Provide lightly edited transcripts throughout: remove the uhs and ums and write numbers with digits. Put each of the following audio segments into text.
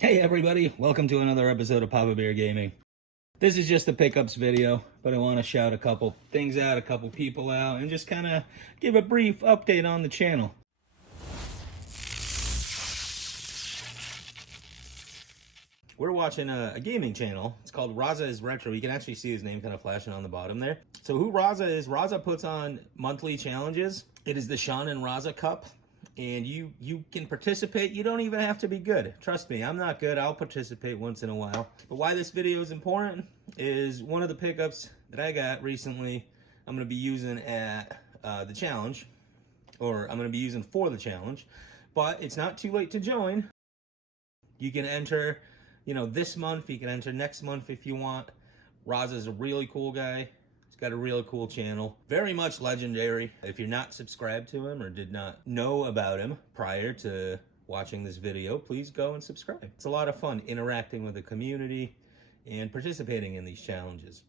Hey everybody, welcome to another episode of Papa Bear Gaming. This is just a pickups video, but I want to shout a couple things out, a couple people out, and just kind of give a brief update on the channel. We're watching a gaming channel. It's called Raza is Retro. You can actually see his name kind of flashing on the bottom there. So who Raza is, Raza puts on monthly challenges. It is the Sean and Raza Cup. And you can participate. You don't even have to be good. Trust me, I'm not good. I'll participate once in a while. But why this video is important is one of the pickups that I got recently, I'm going to be using at the challenge. Or I'm going to be using for the challenge. But it's not too late to join. You can enter, this month. You can enter next month if you want. Raza's a really cool guy. Got a real cool channel, very much legendary. If you're not subscribed to him or did not know about him prior to watching this video, please go and subscribe. It's a lot of fun interacting with the community and participating in these challenges.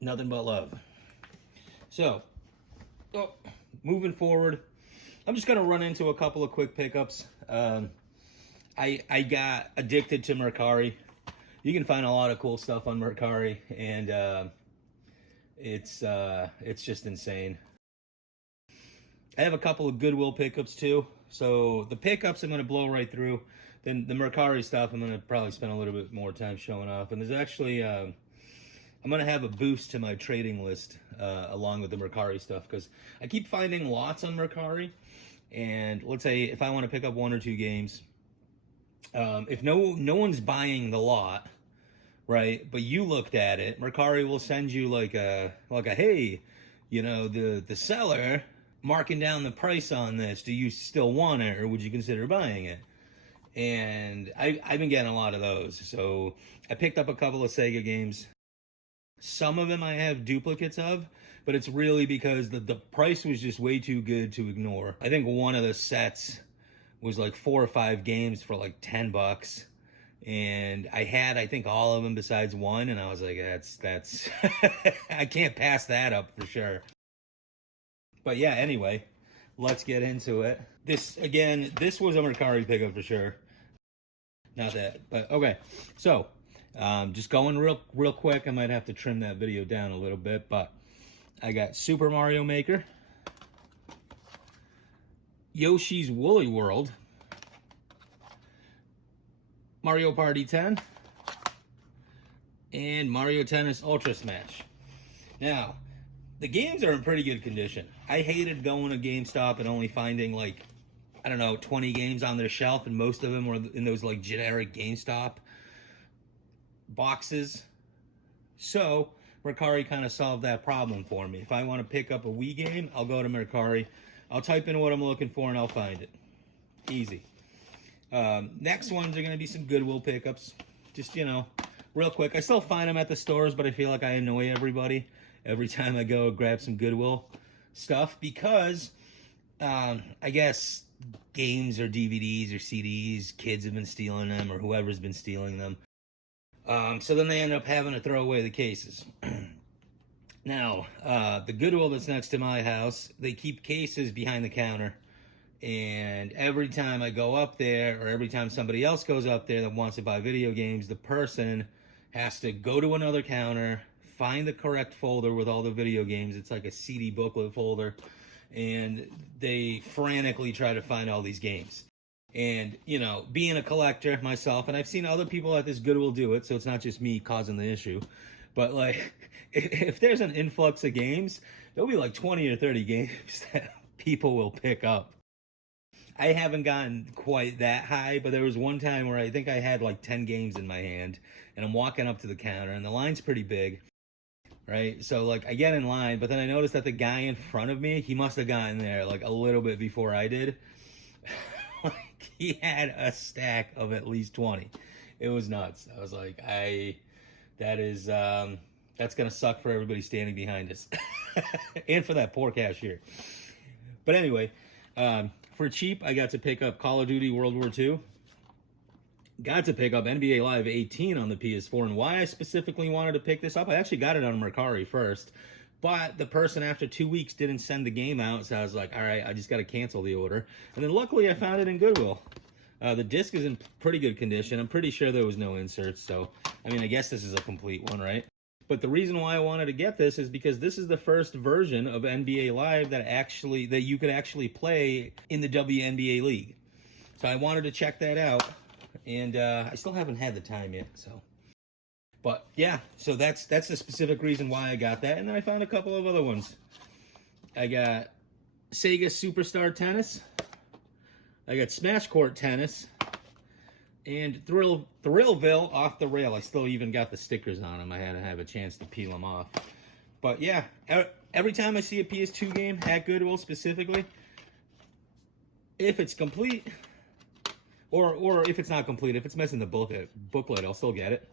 Nothing but love. So, moving forward, I'm just gonna run into a couple of quick pickups. I got addicted to Mercari. You can find a lot of cool stuff on Mercari, and it's just insane. I have a couple of Goodwill pickups too. So the pickups I'm going to blow right through. Then the Mercari stuff I'm going to probably spend a little bit more time showing off. And there's actually, I'm going to have a boost to my trading list along with the Mercari stuff. Because I keep finding lots on Mercari. And let's say if I want to pick up one or two games, if no one's buying the lot, right, but you looked at it, Mercari will send you like a hey, the seller marking down the price on this. Do you still want it, or would you consider buying it? And I've been getting a lot of those. So I picked up a couple of Sega games. Some of them I have duplicates of, but it's really because the price was just way too good to ignore. I think one of the sets was like 4 or 5 games for like $10. And I had, I think, all of them besides one, and I was like, that's I can't pass that up for sure. But yeah, anyway, let's get into it. This was a Mercari pickup for sure. Not that, but okay. So, just going real quick. I might have to trim that video down a little bit, but I got Super Mario Maker, Yoshi's Woolly World, Mario Party 10, and Mario Tennis Ultra Smash. Now, the games are in pretty good condition. I hated going to GameStop and only finding 20 games on their shelf, and most of them were in those generic GameStop boxes. So, Mercari kind of solved that problem for me. If I want to pick up a Wii game, I'll go to Mercari. I'll type in what I'm looking for and I'll find it. Easy. Next ones are going to be some Goodwill pickups. Just, real quick. I still find them at the stores, but I feel like I annoy everybody every time I go grab some Goodwill stuff because, I guess, games or DVDs or CDs, kids have been stealing them or whoever's been stealing them. So then they end up having to throw away the cases. Now, the Goodwill that's next to my house, they keep cases behind the counter. And every time I go up there, or every time somebody else goes up there that wants to buy video games, the person has to go to another counter, find the correct folder with all the video games. It's like a CD booklet folder. And they frantically try to find all these games. And, being a collector myself, and I've seen other people at this Goodwill do it, so it's not just me causing the issue. But, if there's an influx of games, there'll be 20 or 30 games that people will pick up. I haven't gotten quite that high, but there was one time where I think I had 10 games in my hand, and I'm walking up to the counter, and the line's pretty big, right? So, I get in line, but then I noticed that the guy in front of me, he must have gotten there, a little bit before I did. He had a stack of at least 20. It was nuts. I was like, that's going to suck for everybody standing behind us. And for that poor cashier. But anyway, for cheap, I got to pick up Call of Duty World War II. Got to pick up NBA Live 18 on the PS4. And why I specifically wanted to pick this up, I actually got it on Mercari first. But the person after 2 weeks didn't send the game out, so I was like, all right, I just got to cancel the order. And then luckily I found it in Goodwill. The disc is in pretty good condition. I'm pretty sure there was no inserts, so I mean, I guess this is a complete one, right? But the reason why I wanted to get this is because this is the first version of NBA Live that you could actually play in the WNBA league. So I wanted to check that out, and I still haven't had the time yet. So, but yeah, so that's the specific reason why I got that, and then I found a couple of other ones. I got Sega Superstar Tennis. I got Smash Court Tennis. And Thrillville Off the Rail. I still even got the stickers on them. I had to have a chance to peel them off. But yeah, every time I see a PS2 game at Goodwill specifically, if it's complete, or if it's not complete, if it's missing the booklet, I'll still get it.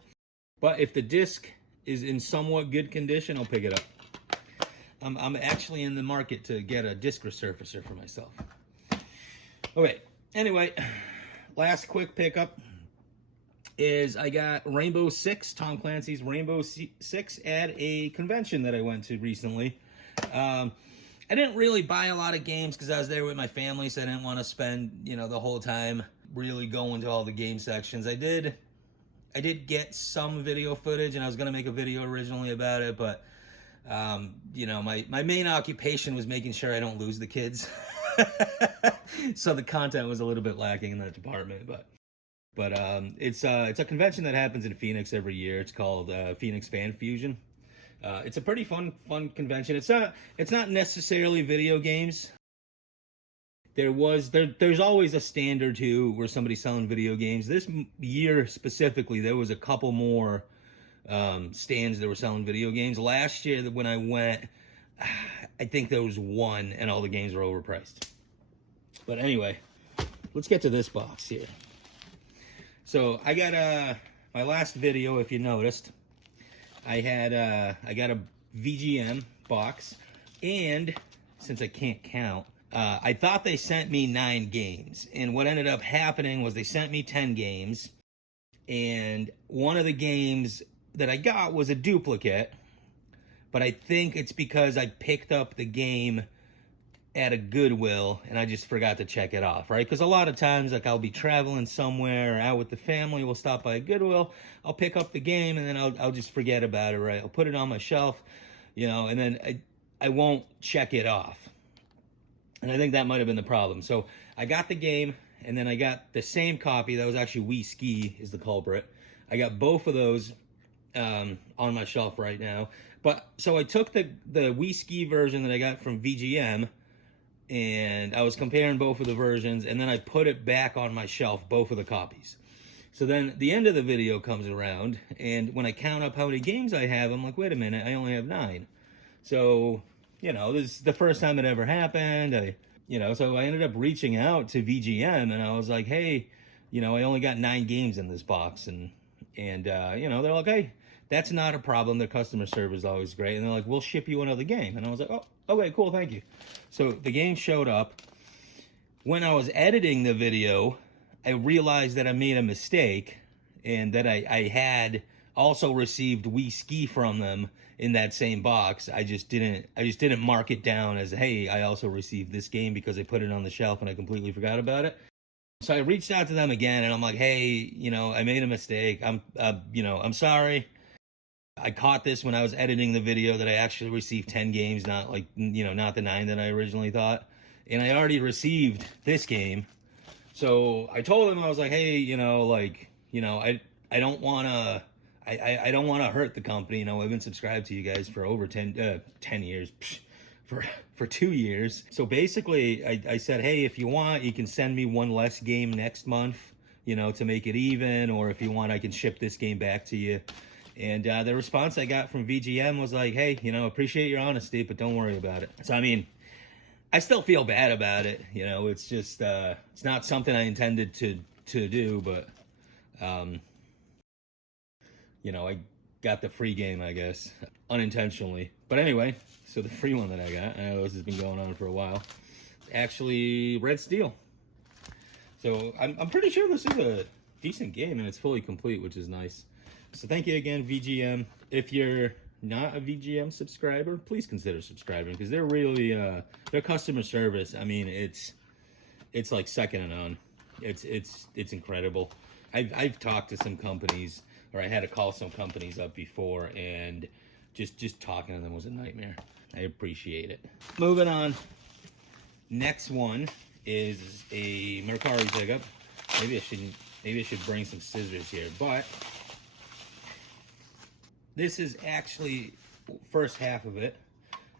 But if the disc is in somewhat good condition, I'll pick it up. I'm actually in the market to get a disc resurfacer for myself. Okay, anyway, last quick pickup is I got Rainbow Six, Tom Clancy's Rainbow Six at a convention that I went to recently. I didn't really buy a lot of games because I was there with my family, so I didn't want to spend, the whole time really going to all the game sections. I did get some video footage, and I was going to make a video originally about it, but my main occupation was making sure I don't lose the kids. So the content was a little bit lacking in that department, but it's a convention that happens in Phoenix every year. It's called Phoenix Fan Fusion. It's a pretty fun convention. It's not necessarily video games. There's always a stand or two where somebody's selling video games. This year specifically, there was a couple more stands that were selling video games. Last year when I went, I think there was one, and all the games were overpriced. But anyway, let's get to this box here. So I got my last video, if you noticed, I got a VGM box, and since I can't count, I thought they sent me 9 games, and what ended up happening was they sent me 10 games, and one of the games that I got was a duplicate, but I think it's because I picked up the game at a Goodwill and I just forgot to check it off, right? Because a lot of times, like, I'll be traveling somewhere or out with the family, we'll stop by a Goodwill, I'll pick up the game, and then I'll just forget about it, right? I'll put it on my shelf, and then I won't check it off. And I think that might have been the problem. So I got the game, and then I got the same copy. That was actually Wii Ski is the culprit. I got both of those on my shelf right now. But so I took the Wii Ski version that I got from VGM, and I was comparing both of the versions, and then I put it back on my shelf, both of the copies. So then the end of the video comes around, and when I count up how many games I have, I'm like, wait a minute, I only have 9. So, this is the first time it ever happened. So I ended up reaching out to VGM, and I was like, hey, I only got 9 games in this box, and they're like, hey, that's not a problem. Their customer service is always great. And they're like, we'll ship you another game. And I was like, oh, okay, cool, thank you. So the game showed up. When I was editing the video, I realized that I made a mistake and that I had also received Wii Ski from them in that same box. I just didn't mark it down as, hey, I also received this game, because I put it on the shelf and I completely forgot about it. So I reached out to them again, and I'm like, hey, I made a mistake. I'm sorry. I caught this when I was editing the video that I actually received 10 games, not not the 9 that I originally thought. And I already received this game. So I told him, I was like, hey, I don't want to hurt the company. I've been subscribed to you guys for over 10 years, for 2 years. So basically I said, hey, if you want, you can send me one less game next month, to make it even, or if you want, I can ship this game back to you. And the response I got from VGM was like, hey, appreciate your honesty, but don't worry about it. So, I mean, I still feel bad about it. It's just, it's not something I intended to do, but, I got the free game, I guess, unintentionally. But anyway, so the free one that I got, I know this has been going on for a while, actually Red Steel. So I'm pretty sure this is a decent game, and it's fully complete, which is nice. So thank you again, VGM. If you're not a VGM subscriber, please consider subscribing, because they're really their customer service, I mean, it's like second to none. It's incredible. I've talked to some companies, or I had to call some companies up before, and just talking to them was a nightmare. I appreciate it. Moving on. Next one is a Mercari pickup. Maybe I should bring some scissors here, but this is actually first half of it.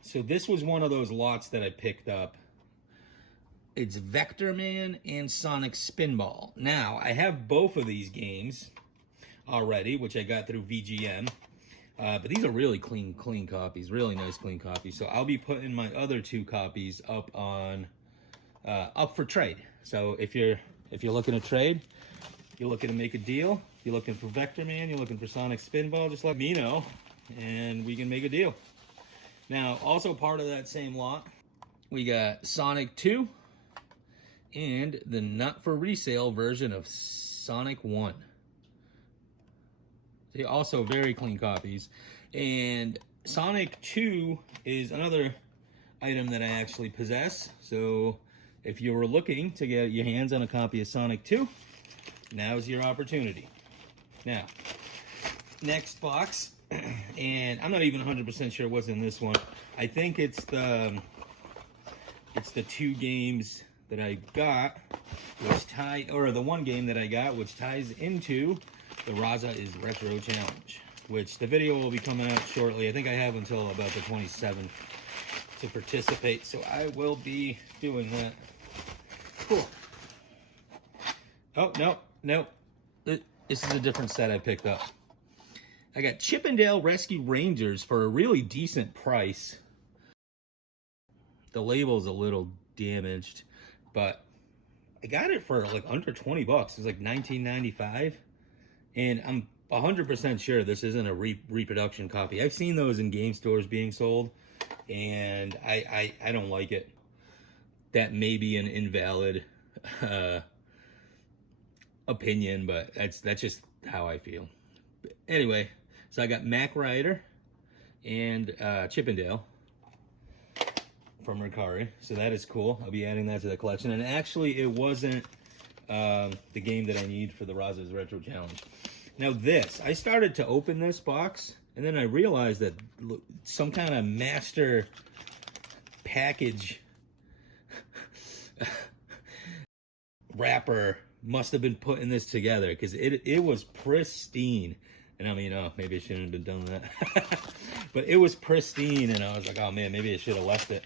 So this was one of those lots that I picked up. It's Vector Man and Sonic Spinball. Now, I have both of these games already, which I got through VGM. But these are really clean copies, really nice clean copies. So I'll be putting my other 2 copies up on up for trade. So if you're looking to trade, you're looking to make a deal, you're looking for Vector Man, you're looking for Sonic Spinball, just let me know, and we can make a deal. Now, also part of that same lot, we got Sonic 2 and the not for resale version of Sonic 1. They also very clean copies. And Sonic 2 is another item that I actually possess. So if you were looking to get your hands on a copy of Sonic 2, now's your opportunity. Now, next box, and I'm not even 100% sure what's in this one. I think it's the 2 games that I got, or the 1 game that I got, which ties into the Raza is Retro Challenge, which the video will be coming out shortly. I think I have until about the 27th to participate, so I will be doing that. Cool. Oh, no. This is a different set I picked up. I got Chippendale Rescue Rangers for a really decent price. The label's a little damaged, but I got it for like under 20 bucks. It was like $19.95. And I'm 100% sure this isn't a reproduction copy. I've seen those in game stores being sold, and I don't like it. That may be an invalid opinion, but that's just how I feel. But anyway, so I got Mac Rider and Chippendale from Mercari, so that is cool. I'll be adding that to the collection. And actually, it wasn't the game that I need for the Raza's Retro Challenge. Now this, I started to open this box, and then I realized that some kind of master package wrapper must have been putting this together, because it was pristine. And I mean, oh, maybe I shouldn't have done that. But it was pristine, and I was like, oh man, maybe I should have left it.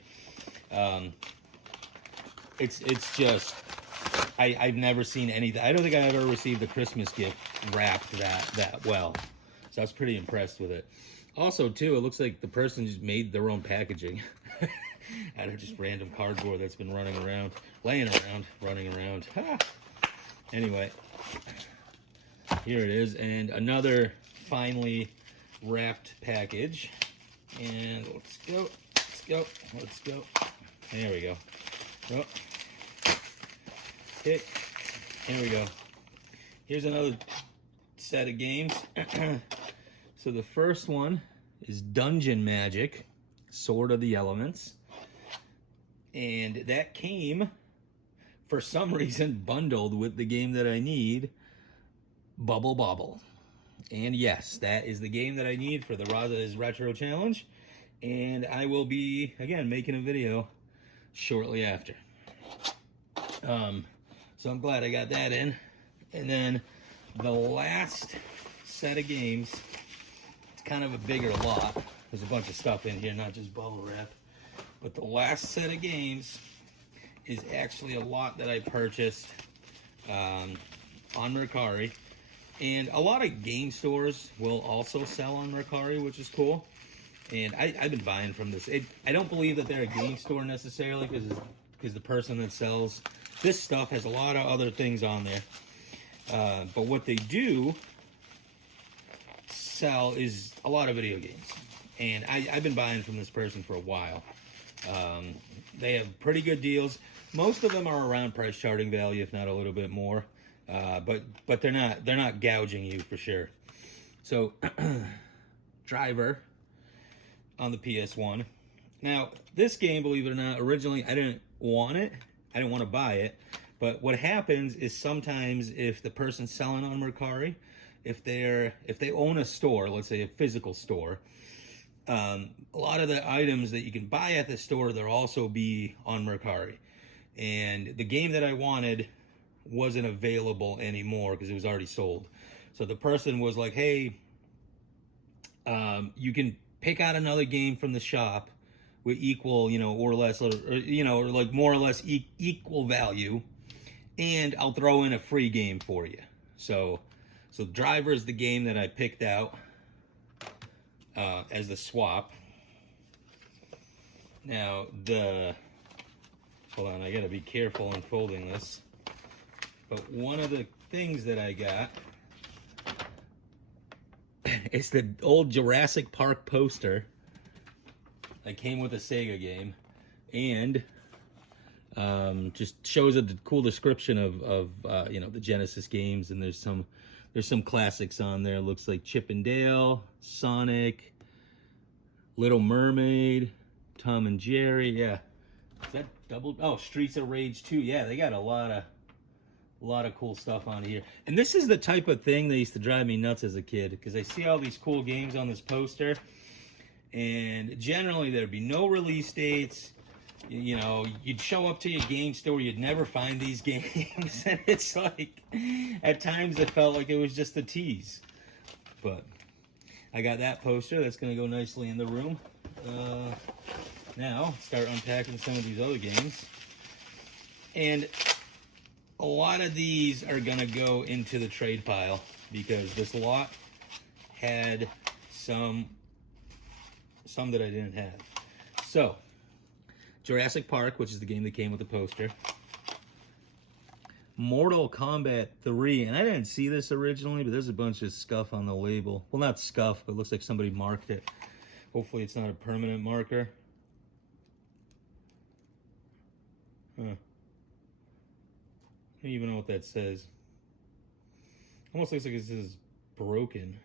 It's just, I've never seen anything. I don't think I ever received a Christmas gift wrapped that well. So I was pretty impressed with it. Also, too, it looks like the person just made their own packaging out of just random cardboard that's been running around. Anyway, here it is, and another finely wrapped package. And let's go. There we go. Oh. Okay, here we go. Here's another set of games. So the first one is Dungeon Magic, Sword of the Elements. And that came, for some reason, bundled with the game that I need, Bubble Bobble. And yes, that is the game that I need for the Raza's Retro Challenge. And I will be, again, making a video shortly after. So I'm glad I got that in. And then the last set of games, it's kind of a bigger lot. There's a bunch of stuff in here, not just bubble wrap. But the last set of games is actually a lot that I purchased on Mercari. And a lot of game stores will also sell on Mercari, which is cool. And I've been buying from this. I don't believe that they're a game store necessarily, because the person that sells this stuff has a lot of other things on there. But what they do sell is a lot of video games. And I've been buying from this person for a while. They have pretty good deals. Most of them are around price charting value, if not a little bit more. But they're not gouging you for sure. So Driver on the PS1. Now, this game, believe it or not, originally I didn't want it. I didn't want to buy it, But what happens is sometimes if the person's selling on Mercari, if they own a store, let's say a physical store, a lot of the items that you can buy at the store, they'll also be on Mercari. And the game that I wanted wasn't available anymore because it was already sold. So the person was like, hey, you can pick out another game from the shop with equal, or less, or like more or less equal value, and I'll throw in a free game for you. So Driver is the game that I picked out as the swap. Now hold on, I gotta be careful unfolding this. But one of the things that I got is the old Jurassic Park poster that came with a Sega game, and just shows a cool description of the Genesis games, and there's some classics on there. Looks like Chip and Dale, Sonic, Little Mermaid, Tom and Jerry. Yeah, is that double? Oh, Streets of Rage 2. Yeah, they got a lot of cool stuff on here. And this is the type of thing that used to drive me nuts as a kid, because I see all these cool games on this poster, and generally there'd be no release dates. You'd show up to your game store, you'd never find these games, and it's like, at times it felt like it was just a tease. But I got that poster, that's gonna go nicely in the room. Now, start unpacking some of these other games. And a lot of these are gonna go into the trade pile, because this lot had some that I didn't have. So, Jurassic Park, which is the game that came with the poster. Mortal Kombat 3, and I didn't see this originally, but there's a bunch of scuff on the label. Well, not scuff, but it looks like somebody marked it. Hopefully it's not a permanent marker. Huh. I don't even know what that says. Almost looks like it says broken.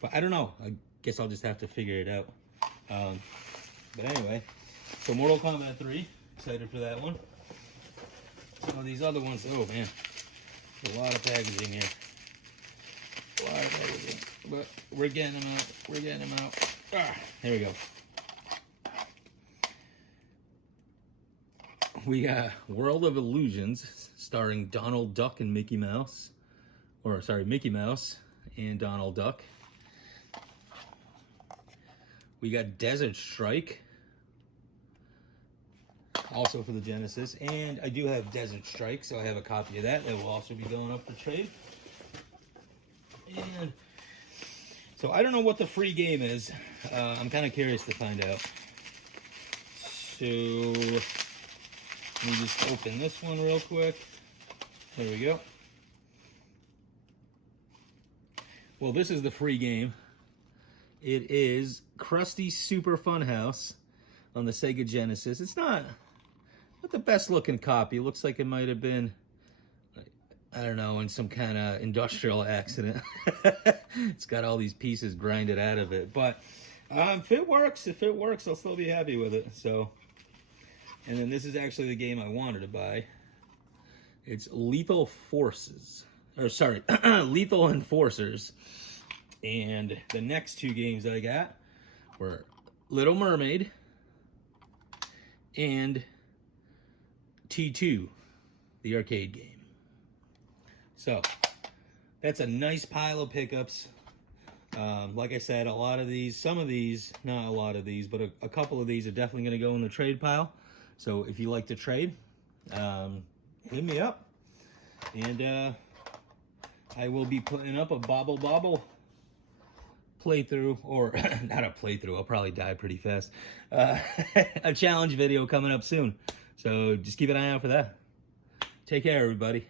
But I don't know. I guess I'll just have to figure it out. But anyway, so Mortal Kombat 3, excited for that one. Some of these other ones, oh man, there's a lot of packaging here. A lot of packaging. But we're getting them out. We're getting them out. There we go. We got World of Illusions, starring Donald Duck and Mickey Mouse. Or, sorry, Mickey Mouse and Donald Duck. We got Desert Strike, also for the Genesis. And I do have Desert Strike, so I have a copy of that. That will also be going up for trade. And so I don't know what the free game is. I'm kind of curious to find out. So let me just open this one real quick. There we go. Well, this is the free game. It is Krusty Super Funhouse on the Sega Genesis. It's not the best looking copy. It looks like it might have been, I don't know, in some kind of industrial accident. It's got all these pieces grinded out of it. But if it works, I'll still be happy with it. So, and then this is actually the game I wanted to buy. It's Lethal Forces. Or sorry, Lethal Enforcers. And the next two games that I got were Little Mermaid and T2, the arcade game. So, that's a nice pile of pickups. Like I said, a lot of these, some of these, not a lot of these, but a couple of these are definitely going to go in the trade pile. So, if you like to trade, hit me up. And I will be putting up a Bobble playthrough, or not a playthrough, I'll probably die pretty fast. A challenge video coming up soon. So just keep an eye out for that. Take care, everybody.